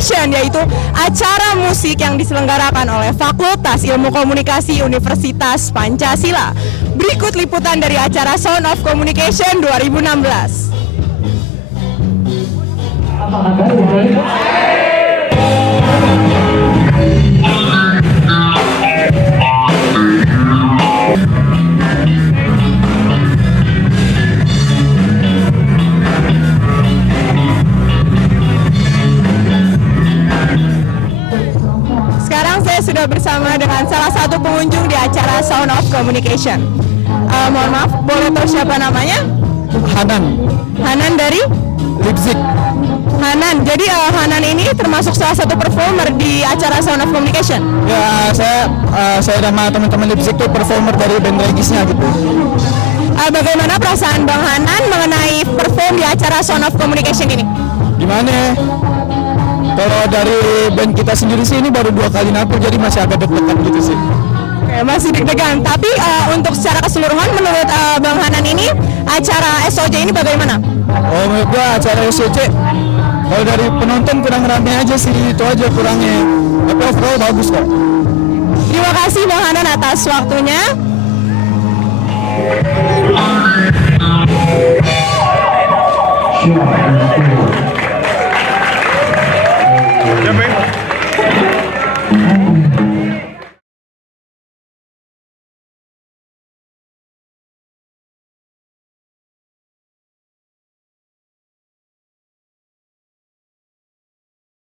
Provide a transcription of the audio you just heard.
Communication, yaitu acara musik yang diselenggarakan oleh Fakultas Ilmu Komunikasi Universitas Pancasila. Berikut liputan dari acara Sound of Communication 2016. Sekarang saya sudah bersama dengan salah satu pengunjung di acara Sound of Communication. Mohon maaf, boleh tahu siapa namanya? Hanan, Hanan dari? Leipzig. Hanan, jadi Hanan ini termasuk salah satu performer di acara Sound of Communication. Ya, saya sama teman-teman Leipzig tuh performer dari band Regisnya gitu. Bagaimana perasaan Bang Hanan mengenai perform di acara Sound of Communication ini? Gimana ya? Kalau dari band kita sendiri sih ini baru 2 kali nampil, jadi masih agak deg-degan gitu sih. Oke, masih deg-degan. Tapi untuk secara keseluruhan menurut Bang Hanan ini acara SOJ ini bagaimana? Oh, menurut gua acara SOC kalau dari penonton kurang rame aja sih, itu aja kurangnya. Tapi overall bagus kok. Terima kasih Bang Hanan atas waktunya.